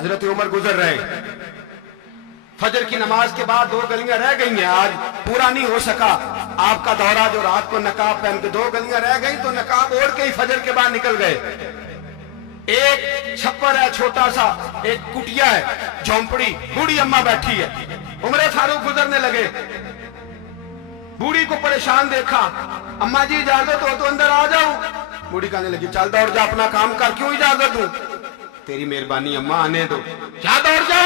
حضرت عمر گزر رہے، فجر کی نماز کے بعد 2 گلیاں رہ گئی ہیں، آج پورا نہیں ہو سکا آپ کا دورہ جو رات کو نقاب پہن کے 2 گلیاں رہ گئی تو نقاب اوڑھ کے ہی فجر کے بعد نکل گئے۔ ایک چھپر ہے چھوٹا سا، ایک کٹیا ہے جھونپڑی، بوڑھی اماں بیٹھی ہے، عمر فاروق گزرنے لگے، بوڑھی کو پریشان دیکھا، اماں جی اجازت ہو تو اندر آ جاؤں؟ بوڑھی کہنے لگی چل دوڑ جا اپنا کام کر، کیوں اجازت دوں؟ تیری مہربانی اماں آنے دو۔ کیا دوڑ جا؟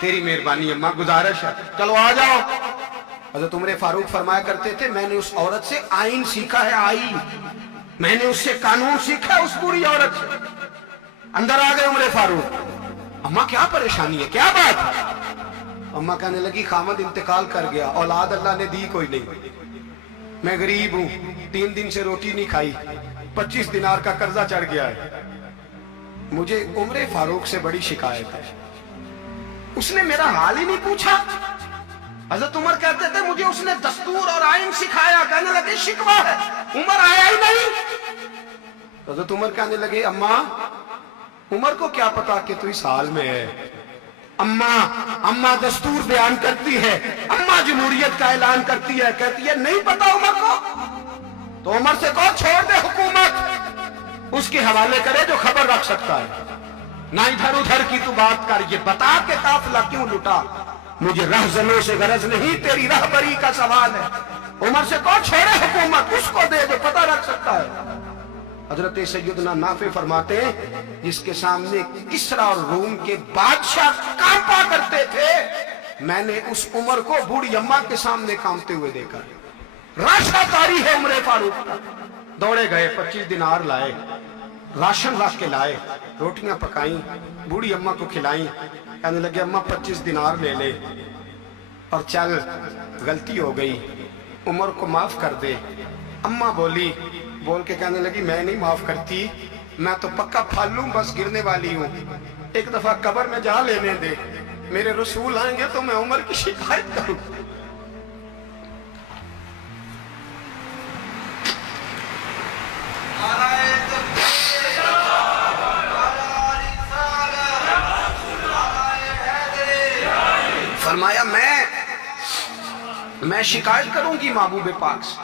تیری مہربانی اماں گزارش ہے، چلو آ جاؤ۔ حضرت عمر فاروق فرمایا کرتے تھے میں نے اس عورت سے آئین سیکھا ہے، آئین، میں نے اس سے قانون سیکھا ہے، اس بوڑھی عورت سے۔ اندر آ گئے عمر فاروق، اماں کیا پریشانی ہے، کیا بات ہے؟ اماں کہنے لگی خامد انتقال کر گیا، اولاد اللہ نے دی کوئی نہیں، میں غریب ہوں، 3 دن سے روٹی نہیں کھائی، 25 دینار کا قرضہ چڑھ گیا ہے، مجھے عمر فاروق سے بڑی شکایت ہے، اس نے میرا حال ہی نہیں پوچھا۔ حضرت عمر کہتے تھے مجھے اس نے دستور اور آئین سکھایا، کہنے لگے شکوہ ہے، عمر آیا ہی نہیں۔ حضرت عمر کہنے لگے اماں، عمر کو کیا پتا کہ تو اس حال میں ہے، اماں دستور بیان کرتی ہے، اماں جمہوریت کا اعلان کرتی ہے، کہتی ہے نہیں پتا عمر کو، تو عمر سے کہو چھوڑ دے حکومت، اس کے حوالے کرے جو خبر رکھ سکتا ہے، نہ ادھر ادھر کی تو بات کر، یہ بتا کہ قافلہ کیوں لٹا، مجھے رہزنوں سے غرض نہیں، تیری رہبری کا سوال ہے، عمر سے کہو چھوڑے حکومت، اس کو دے جو پتہ رکھ سکتا ہے۔ حضرت سیدنا نافع فرماتے ہیں جس کے سامنے کسریٰ اور روم کے بادشاہ کانپا کرتے تھے، میں نے اس عمر کو بوڑھی اماں کے سامنے کانپتے ہوئے دیکھا۔ راشا تاری ہے عمر فاروق کا، دوڑے گئے، 25 دینار لائے، راشن رکھ کے لائے، روٹیاں پکائیں، بوڑھی اماں کو کھلائیں، کہنے لگے اماں 25 دینار لے لے اور چل، غلطی ہو گئی، عمر کو معاف کر دے۔ اماں بولی، بول کے کہنے لگی میں نہیں معاف کرتی، میں تو پکا پھالوں، بس گرنے والی ہوں، ایک دفعہ قبر میں جا لینے دے، میرے رسول آئیں گے تو میں عمر کی شکایت کروں۔ فرمایا میں شکایت کروں گی محبوب پاک سے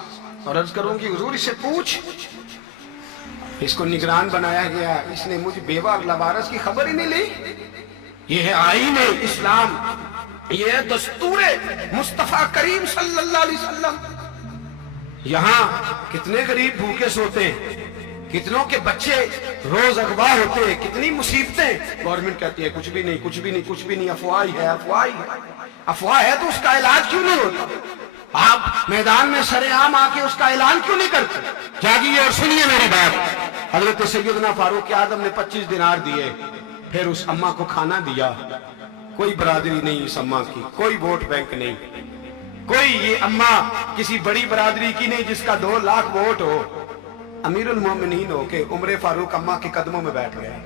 اور عرض کروں گی حضور اسے پوچھ، اس کو نگران بنایا گیا، اس نے مجھ بیوہ اور لوارث کی خبر ہی نہیں لی، یہ ہے آئین اسلام، یہ ہے دستور مصطفیٰ کریم صلی اللہ علیہ وسلم۔ یہاں کتنے غریب بھوکے سوتے ہیں، کتنوں کے بچے روز اغوا ہوتے ہیں، کتنی مصیبتیں، گورنمنٹ کہتی ہے کچھ بھی نہیں، کچھ بھی نہیں، کچھ بھی نہیں، افواہ ہے، افواہ ہے، افواہ ہے تو اس کا علاج کیوں نہیں ہوتا؟ آپ میدان میں سر عام آ کے اس کا اعلان کیوں نہیں کرتے؟ جاگیے اور سنیے میری بات۔ حضرت سیدنا فاروق اعظم نے 25 دینار دیے، پھر اس اماں کو کھانا دیا، کوئی برادری نہیں اس اماں کی، کوئی ووٹ بینک نہیں، کوئی یہ اماں کسی بڑی برادری کی نہیں جس کا 2 لاکھ ووٹ ہو، امیر المومنین ہو کے عمر فاروق اماں کے قدموں میں بیٹھ گئے،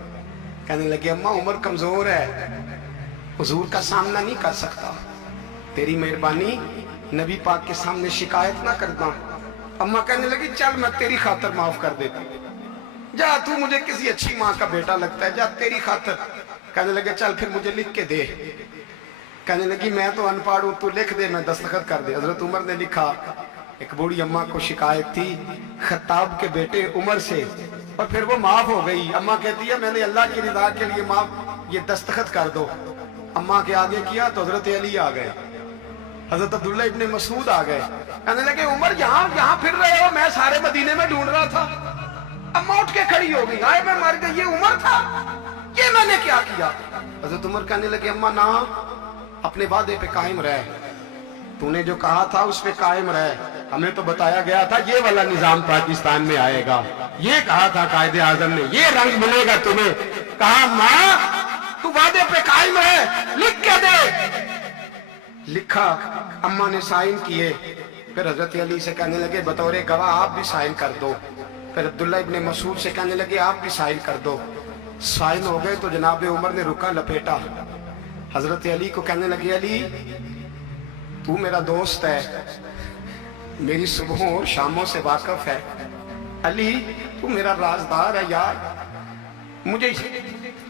کہنے لگے اماں عمر کمزور ہے، حضور کا سامنا نہیں کر سکتا، تیری مہربانی نبی پاک کے سامنے شکایت نہ کرنا۔ اماں کہنے لگی چل میں تیری خاطر معاف کر دیتا، جا تو مجھے کسی اچھی ماں کا بیٹا لگتا ہے، جا تیری خاطر۔ کہنے لگے چل پھر مجھے لکھ کے دے، کہنے لگی میں تو ان پڑھ ہوں، تو لکھ دے میں دستخط کر دے۔ حضرت عمر نے لکھا، ایک بوڑھی اماں کو شکایت تھی خطاب کے بیٹے عمر سے، اور پھر وہ معاف ہو گئی۔ اماں کہتی ہے میں نے اللہ کی رضا کے لیے معاف، یہ دستخط کر دو۔ اماں کے آگے کیا تو حضرت علی آ گئے، حضرت عبداللہ ابن مسعود آ گئے، کہنے لگے عمر یہاں پھر رہے ہو، میں سارے مدینے میں ڈھونڈ رہا تھا۔ اماں اٹھ کے کھڑی ہو گئی، آئے میں مر گئی، یہ عمر تھا، یہ میں نے کیا کیا؟ حضرت عمر کہنے لگے اماں نہ، اپنے وعدے پہ قائم رہ، تو نے جو کہا تھا اس پہ قائم رہ، ہمیں تو بتایا گیا تھا یہ والا نظام پاکستان میں آئے گا، یہ کہا تھا قائد اعظم نے، یہ رنگ ملے گا تمہیں۔ کہا ماں تو وعدے پہ قائم رہ، لکھ کے دے۔ لکھا، اماں نے سائن کیے، پھر حضرت علی سے کہنے لگے بطور گواہ آپ بھی سائن کر دو، پھر عبداللہ ابن مسعود سے کہنے لگے آپ بھی سائن کر دو۔ سائن ہو گئے تو جناب عمر نے رکا لپیٹا، حضرت علی کو کہنے لگے علی تو میرا دوست ہے، میری صبحوں اور شاموں سے واقف ہے، علی تو میرا رازدار ہے یار، مجھے